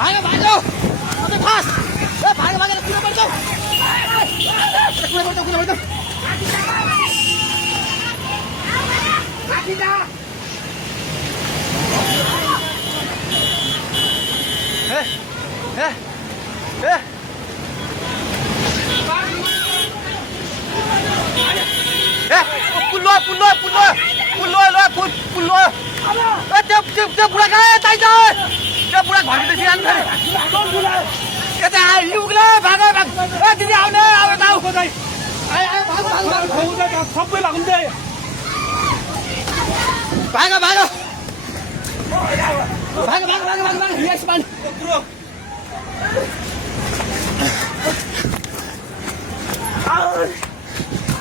भागो भागो अबे फास ए भागो भागो कुन पर्छ कुन पर्छ आखिदा ए पुल्लो ए त्यो बुढा कहाँ यतै छ त्यो बुढा घरभित्र सिरान गरे यतै आइउग्ला भाग ए दिदी आउने अब त आउ खोदै आइ भाग सबै भाग्नु दे भाग यस मान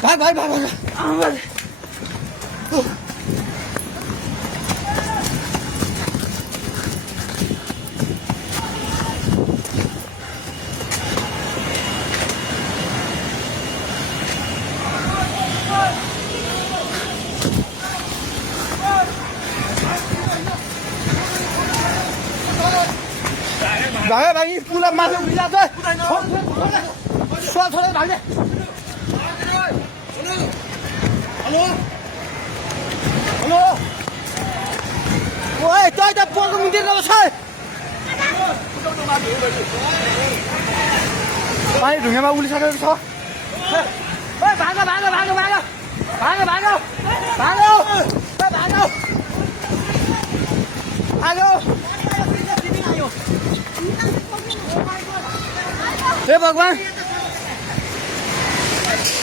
भाग भागे भागी पुला माथि उठिला छ छोडे भागे हेलो ओए त्यो त पोको मिन्दिर न छ पानी ढुङ्गामा उलिसकेको छ ओए भागो हे भगवान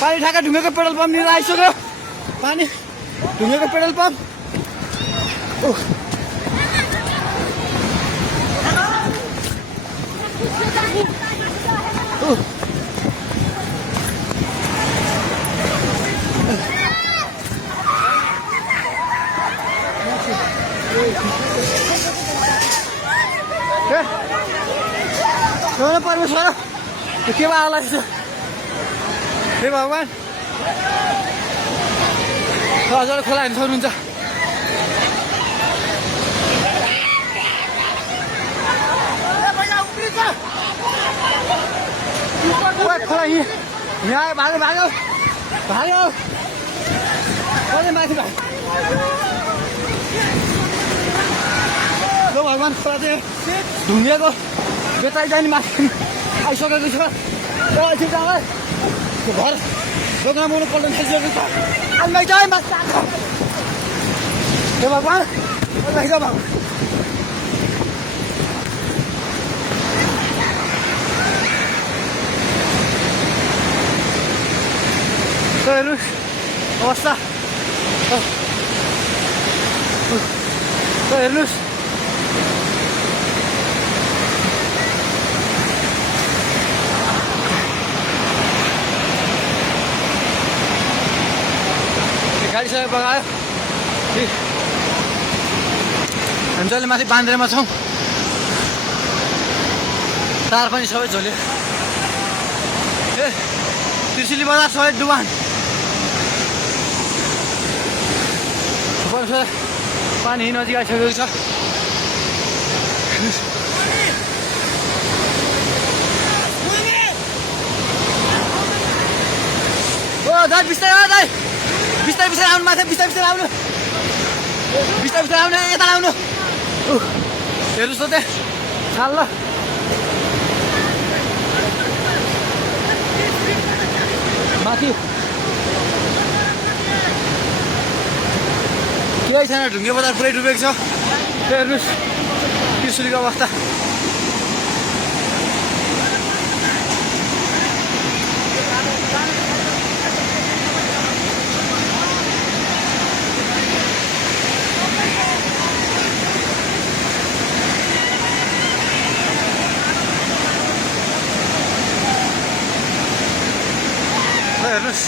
पानी ठाका ढुङ्गेको पेट्रोल पम्प लिएर आइसक्यो पानी ढुङ्गेको पेट्रोल पम्प परमेश्वर के आला हे भगवान हजुर खोला हेर्नु सक्नुहुन्छ खोला यहाँ भागो माथि भगवान खोला चाहिँ ढुङ्गेको बेताइ जाने माथि आइसकेको छ घर दोकान बनाउनु पल्ट थालिसकेको छ आइमाइ चाहिँ माथि हे भगवान भगवान हेर्नु अवस्था हेर्नुहोस् गाडीसँग बगायो हामी जहिले माथि बान्द्रेमा छौँ तार पनि सबै झोल्यो ए त्रिशुली बजार सबै डुबान पानी नजिक आइसकेको छ ओ दाइ बिस्तारै आउनु माथि बिस्तारै आउनु यता आउनु हेर्नुहोस् त त्यहाँ ल माथि केही छैन ढुङ्गे बजार पुरै डुबेको छ हेर्नुहोस् त्रिशुलीको अवस्था हेर्नुहोस्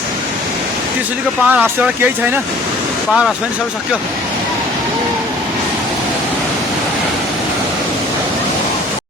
त्रिशुलीको पावर हाउसबाट केही छैन पावर हाउस पनि सबै सक्यो